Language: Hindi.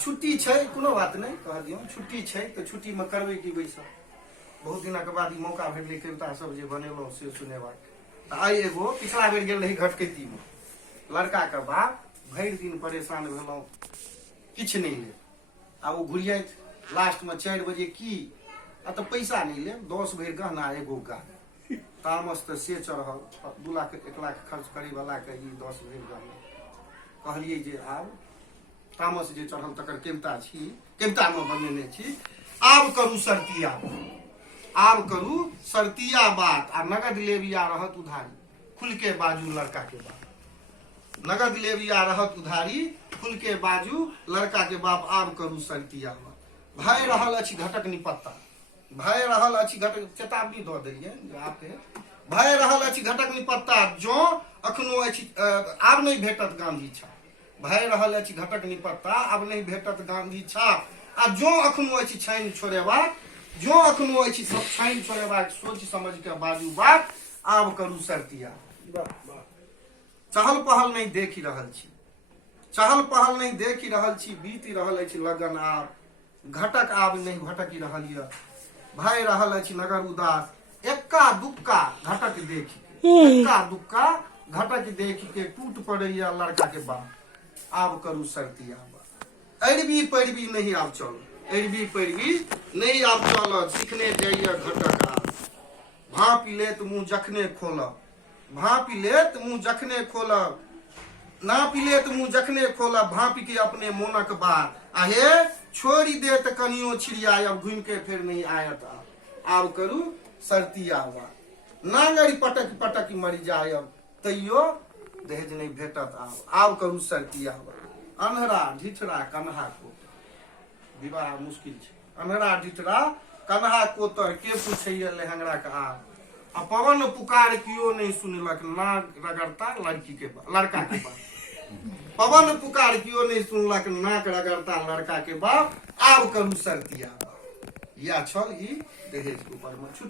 छुट्टी छै कोनो बात नहीं कह दियौ छुट्टी छै तो छुट्टी में करबे की बैसल बहुत दिन के बाद मौका भेटलै कविता सब जे बनेलहुँ से सुनेबाक आई एगो पिछला बेर गेल रही घटकैती में लड़का के बाप भरि दिन परेशान भेलहुँ किछु नहीं ले आ वो घुरियाइत लास्ट में 4 बजे की आ तो पैसा नहीं ले 10 भरि गहना एगो गाय तामस तो से चढ़ल 2 लाख 1 लाख खर्च करे वाला के 10 भरि गहना कहलिए जे आब तामस जे चढ़ल तकर कविता छी कविता में बनेने छी आब करू सरतिया आब करू सरतिया बात आ नगद लेबिया रहत उधारी खुल के बाजू लड़का के बाप नगद लेबिया रहत उधारी खुल के बाजू लड़का के बाप आब करू सरतिया बात भय रहल अछि घटक निपत्ता भय रहल अछि घटक चेतावनी दऽ देलियै जे आपके भय रहल अछि घटक निपत्ता जो अखनो अछि आब नहीं भेटत गांधी छाप भय रहल अछि घटक निपत्ता आब नहीं भेटत गांधी छाप आ जो अखनो अछि छाइन छोड़ेबाक जो अखनो अछि छाइन छोड़ेबाक सोच समझ के बाजू बात आब करू सरतिया चहल पहल नहीं देखि रहल छी चहल पहल नहीं देखि रहल छी बीति रहल अछि लगन आब घटक आब नहीं भटकी रहल य भय रहल अछि नगर उदास एक्का दुक्का घटक देखी एक्का दुक्का घटक देखी के टूट पड़ैया लड़का के बाप आब करू सरतिया अरबी पैरवी नहीं आब चलो अरबी पैरवी नहीं आब चल सीखने जाइए घटक आब भापी लेत मुँह जखने खोलब भापी लेत मुँह जखने खोलब ना पिलेत मुँह जखने खोलब भापी के अपने मोनक बात आहे छोड़ी देत कनियो छिड़ियाब घूम के फिर नहीं आयत आब करू सरतिया नांगरी पटक पटक मरी जायब तैयो दहेज नहीं भेटत आब करू सरतिया अन्हरा ढिठरा कन्हा कोतर विवाह मुश्किल छै अन्हरा ढिठरा कन्हा कोतर के पूछैया लहंगरा के आ पवन पुकार कियो नहीं सुनलक नाक रगड़ता लड़की के लड़का के बाप पवन पुकार कियो नहीं सुनलक नाक रगड़ता लड़का के बाप आब करू सरतिया या छल ई दहेज के ऊपर में